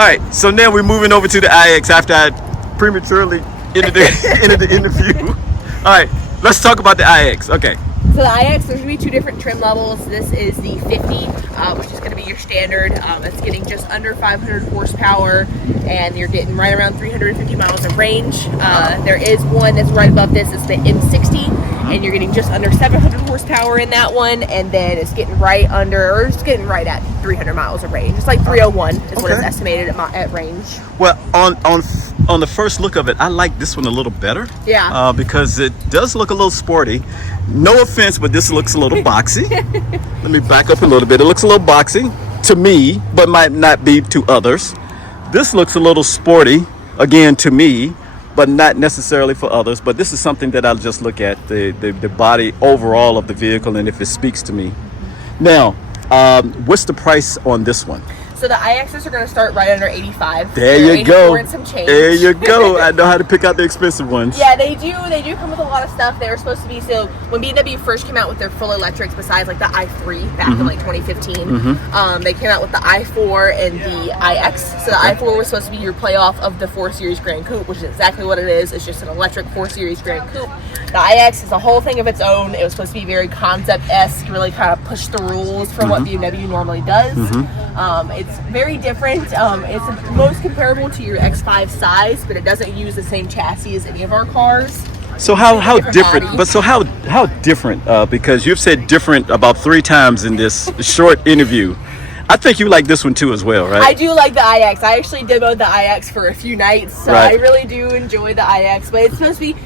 right, so now we're moving over to the iX after I prematurely ended the interview. All right, let's talk about the iX. Okay. So the iX, there's going to be two different trim levels. This is the 50, which is going to be your standard. It's getting just under 500 horsepower, and you're getting right around 350 miles of range. There is one that's right above this. It's the M60, and you're getting just under 700 horsepower in that one, and then it's getting right under, or it's getting right at 300 miles of range. It's like 301 is what it's estimated at range. Well, on the first look of it, I like this one a little better. Yeah. Because it does look a little sporty. No offense, but this looks a little boxy. Let me back up a little bit. It looks a little boxy to me, but might not be to others. This looks a little sporty, again, to me, but not necessarily for others. But this is something that I'll just look at, the body overall of the vehicle, and if it speaks to me. Now, what's the price on this one? So the iXs are going to start right under 85. There you go. And some change. There you go. I know how to pick out the expensive ones. Yeah, they do. They do come with a lot of stuff. They were supposed to be, so when BMW first came out with their full electrics, besides like the i3 back in like 2015, they came out with the i4 and the iX. So the i4 was supposed to be your playoff of the 4 Series Grand Coupe, which is exactly what it is. It's just an electric 4 Series Grand Coupe. The iX is a whole thing of its own. It was supposed to be very concept-esque, really kind of push the rules from what BMW normally does. It's very different. It's most comparable to your X5 size, but it doesn't use the same chassis as any of our cars. So how different? Body. But so how different? Because you've said different about 3 times in this short interview. I think you like this one too as well, right? I do like the iX. I actually demoed the iX for a few nights, so I really do enjoy the iX. But it's supposed to be,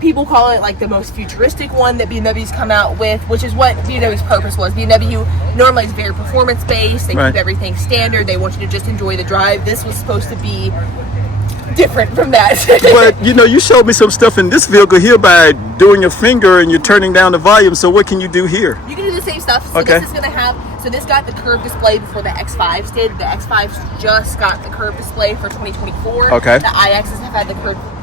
people call it like the most futuristic one that BMW's come out with, which is what BMW's purpose was. BMW normally is very performance based. They keep everything standard. They want you to just enjoy the drive. This was supposed to be different from that. But you showed me some stuff in this vehicle here by doing your finger and you're turning down the volume. So what can you do here? You can do the same stuff. So this is going to have, so this got the curved display before the X5s did. The X5s just got the curved display for 2024. Okay. The iXs have had the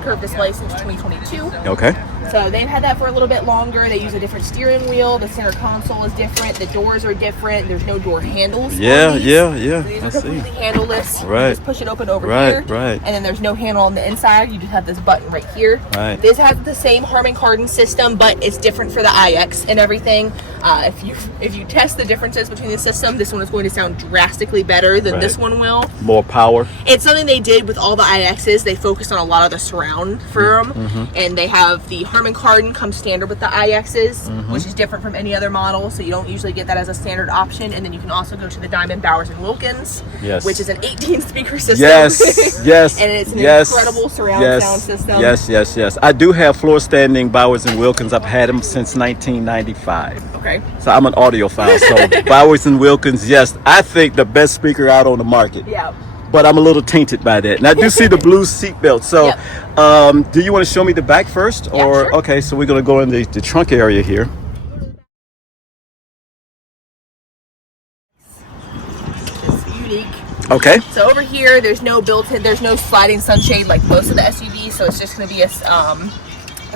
curved display since 2022. Okay. So they've had that for a little bit longer. They use a different steering wheel. The center console is different. The doors are different. There's no door handles. Yeah. These are completely handleless. Right. You just push it open over here. Right. And then there's no handle on the inside. You just have this button right here. Right. This has the same Harman Kardon system, but it's different for the iX and everything. If you test the differences between the system, this one is going to sound drastically better than this one will. More power. It's something they did with all the iXs. They focused on a lot of the surround for them, and they have the Harman Kardon comes standard with the iXs, which is different from any other model, so you don't usually get that as a standard option. And then you can also go to the Diamond Bowers & Wilkins, which is an 18 speaker system. Yes. And it's an incredible surround sound system. Yes. I do have floor standing Bowers & Wilkins. I've had them since 1995. Okay. So I'm an audiophile. So Bowers & Wilkins, yes, I think the best speaker out on the market. Yeah. But I'm a little tainted by that. And I do see the blue seatbelt. So do you want to show me the back first? Yeah, sure. Okay, so we're going to go in the trunk area here. It's unique. Okay. So over here, there's no sliding sunshade like most of the SUVs, so it's just going to be a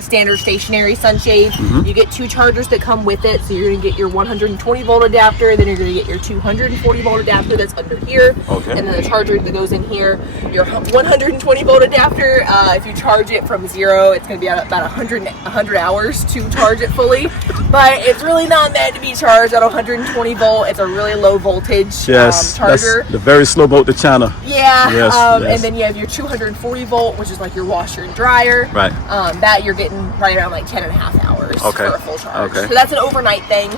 standard stationary sunshade. You get 2 chargers that come with it, so you're going to get your 120 volt adapter, then you're going to get your 240 volt adapter that's under here, and then the charger that goes in here. Your 120 volt adapter, if you charge it from 0, it's going to be about 100 hours to charge it fully, but it's really not meant to be charged at 120 volt. It's a really low voltage charger. The very slow boat to China. And then you have your 240 volt, which is like your washer and dryer. Right. That you're getting right around like 10.5 hours for a full charge. So that's an overnight thing.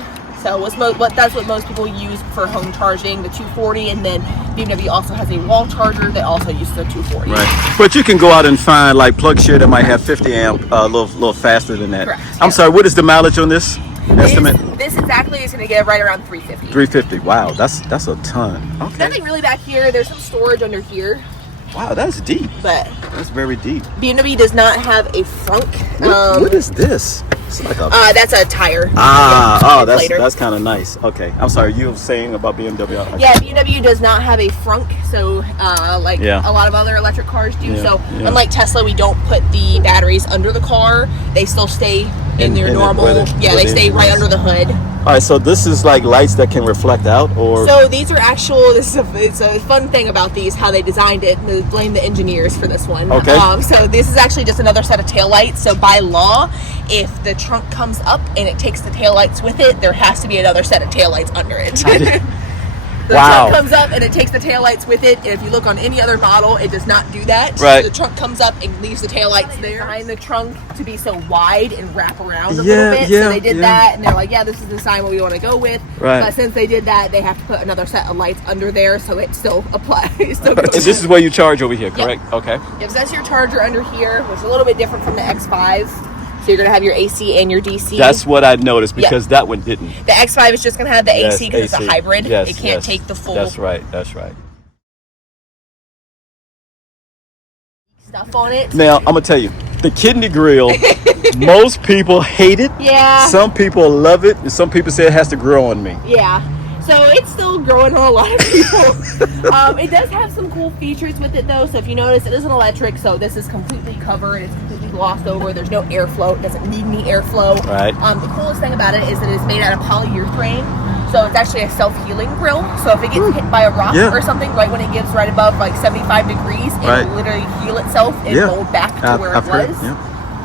So that's what most people use for home charging, the 240, and then BMW also has a wall charger that also uses the 240. Right. But you can go out and find like plug share that might have 50 amp, a little faster than that. Correct. I'm sorry, what is the mileage on this estimate? This exactly is going to get right around 350. 350. Wow, that's a ton. Okay. Nothing really back here. There's some storage under here. Wow, that's deep. But that's very deep. BMW does not have a frunk. What is this? It's like a that's a tire. That's kind of nice. Okay, I'm sorry. You were saying about BMW. Okay. Yeah, BMW does not have a frunk, so a lot of other electric cars do. Unlike Tesla, we don't put the batteries under the car; they still stay in your normal. They stay right under the hood. All right, so this is like lights that can reflect out, or so these are actual. It's a fun thing about these, how they designed it. And blame the engineers for this one. Okay. So this is actually just another set of taillights. So by law, if the trunk comes up and it takes the taillights with it, there has to be another set of taillights under it. The trunk comes up and it takes the taillights with it. And if you look on any other model, it does not do that. Right. So the trunk comes up and leaves the taillights there. Designed the trunk to be so wide and wrap around a little bit. So they did that, and they're like, yeah, this is the design what we want to go with. Right. But since they did that, they have to put another set of lights under there, so it still applies. So this is where you charge over here, correct? Yep. Okay. Yep, so that's your charger under here, which is a little bit different from the X5. So you're going to have your AC and your DC. That's what I noticed, because that one didn't. The X5 is just going to have the AC because it's a hybrid. Yes, it can't take the full. That's right. Stuff on it. Now, I'm going to tell you, the kidney grill, most people hate it. Yeah. Some people love it, and some people say it has to grow on me. Yeah. So it's still growing on a lot of people. It does have some cool features with it though. So if you notice, it is an electric, so this is completely covered. It's completely glossed over. There's no airflow. It doesn't need any airflow. Right. The coolest thing about it is that it's made out of polyurethane. So it's actually a self-healing grill. So if it gets hit by a rock or something right when it gets right above like 75 degrees, it'll literally heal itself and mold back to where it was.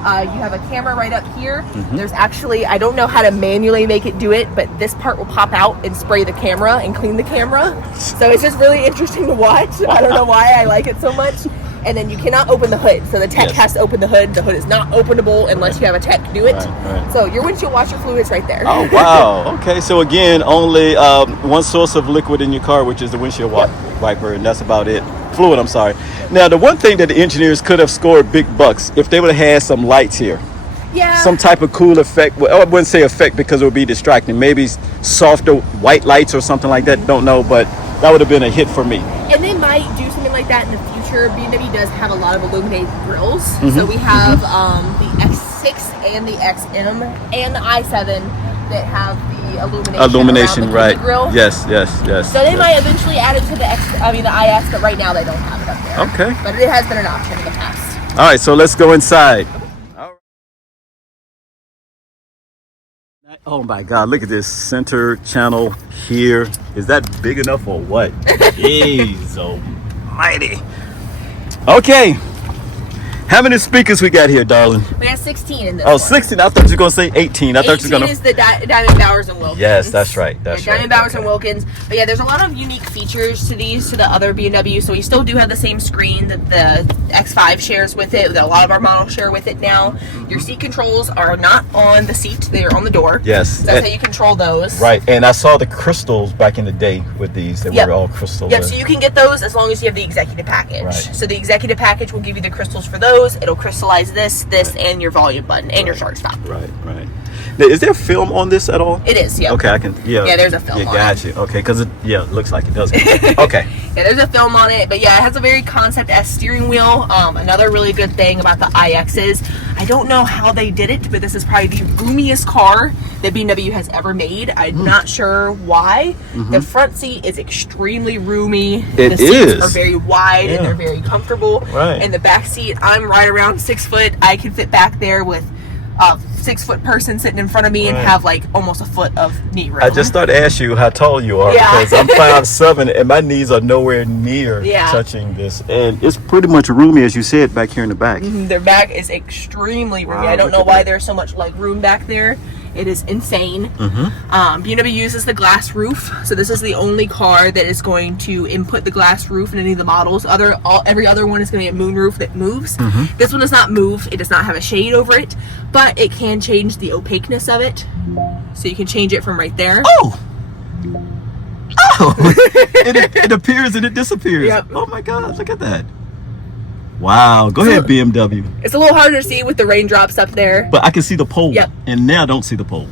You have a camera right up here. There's actually, I don't know how to manually make it do it, but this part will pop out and spray the camera and clean the camera. So it's just really interesting to watch. I don't know why I like it so much. And then you cannot open the hood. So the tech has to open the hood. The hood is not openable unless you have a tech do it. Right. So your windshield washer fluid is right there. Oh, wow. Okay, so again, only one source of liquid in your car, which is the windshield wiper, and that's about it. Fluid, I'm sorry. Now, the one thing that the engineers could have scored big bucks if they would have had some lights here. Yeah. Some type of cool effect. Well, I wouldn't say effect because it would be distracting. Maybe softer white lights or something like that. Don't know, but that would have been a hit for me. And they might do something like that in the future. BMW does have a lot of illuminated grills. So we have the X6 and the XM and the i7 that have the illumination around the right? Grill. Yes. So they might eventually add it to the IS, but right now they don't have it up there. Okay. But it has been an option in the past. All right, so let's go inside. Oh my God, look at this center channel here. Is that big enough or what? Jeez almighty. Okay. How many speakers we got here, darling? We got 16 in this one. Oh, 16. I thought you were going to say 18. I thought you were going to... 18 is the Diamond Bowers and Wilkins. Yes, that's right. Diamond Bowers and Wilkins. But yeah, there's a lot of unique features to these, to the other BMW. So we still do have the same screen that the X5 shares with it, that a lot of our models share with it now. Your seat controls are not on the seat. They're on the door. Yes. So that's how you control those. Right. And I saw the crystals back in the day with these. They were all crystals. Yep, so you can get those as long as you have the executive package. Right. So the executive package will give you the crystals for those. It'll crystallize this, and your volume button, and your start stop. Right. Now, is there film on this at all? It is, yeah. Okay, I can, Yeah, there's a film on it. You. Okay, because it looks like it does. Okay. Yeah, there's a film on it, but yeah, it has a very Concept S steering wheel. Another really good thing about the iX is, I don't know how they did it, but this is probably the roomiest car that BMW has ever made. I'm not sure why. The front seat is extremely roomy. The seats are very wide and they're very comfortable. Right. And the back seat, I'm right around 6 foot. I can fit back there with a 6 foot person sitting in front of me and have like almost a foot of knee room. I just started to ask you how tall you are because I'm 5'7" and my knees are nowhere near touching this. And it's pretty much roomy, as you said, back here in the back. Their back is extremely roomy. I don't know why there's so much like room back there. It is insane. BMW uses the glass roof, so this is the only car that is going to input the glass roof in any of the models. Every other one is going to be a moonroof that moves. This one does not move. It does not have a shade over it, but it can change the opaqueness of it. So you can change it from right there. Oh! It appears and it disappears. Yep. Oh my God, look at that. Wow, go ahead, BMW. It's a little harder to see with the raindrops up there. But I can see the pole. Yep. And now I don't see the pole.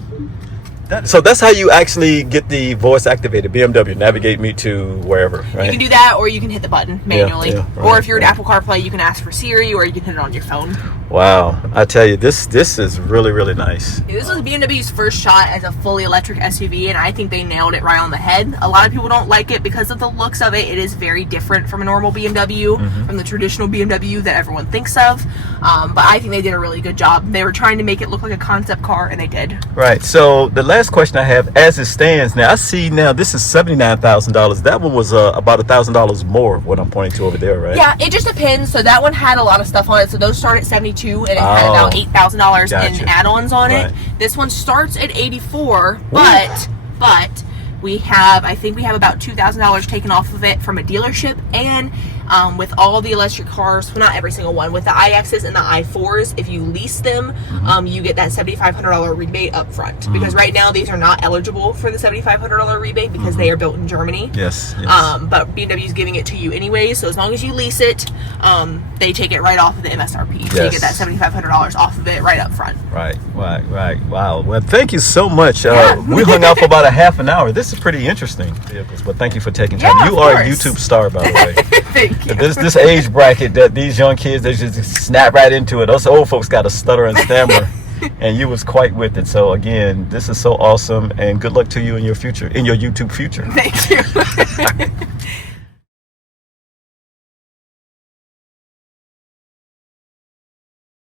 So that's how you actually get the voice activated. BMW, navigate me to wherever, right? You can do that, or you can hit the button manually. Right, or if you're at Apple CarPlay, you can ask for Siri, or you can hit it on your phone. Wow, I tell you, this is really, really nice. This was BMW's first shot as a fully electric SUV, and I think they nailed it right on the head. A lot of people don't like it because of the looks of it. It is very different from a normal BMW, from the traditional BMW that everyone thinks of. But I think they did a really good job. They were trying to make it look like a concept car, and they did. Right. So the last question I have, as it stands now, I see now this is $79,000. That one was about $1,000 more. What I'm pointing to over there, right? Yeah, it just depends. So that one had a lot of stuff on it. So those start at $72, and it had about $8,000 Gotcha. in add-ons on Right. it. This one starts at $84, but I think we have about $2,000 taken off of it from a dealership, and with all the electric cars, well, not every single one, with the iXs and the i4s, if you lease them, you get that $7,500 rebate up front. Because right now these are not eligible for the $7,500 rebate because they are built in Germany. Yes. But BMW is giving it to you anyway, so as long as you lease it, they take it right off of the MSRP. So you get that $7,500 off of it right up front. Right. Wow. Well, thank you so much. We hung out for about a half an hour. This is pretty interesting. But thank you for taking time. Yeah, You of are a course. YouTube star, by the way. Thank you. This age bracket that these young kids, they just snap right into it. Us old folks got to stutter and stammer, and you was quite with it. So again, this is so awesome, and good luck to you in your future, in your YouTube future. Thank you.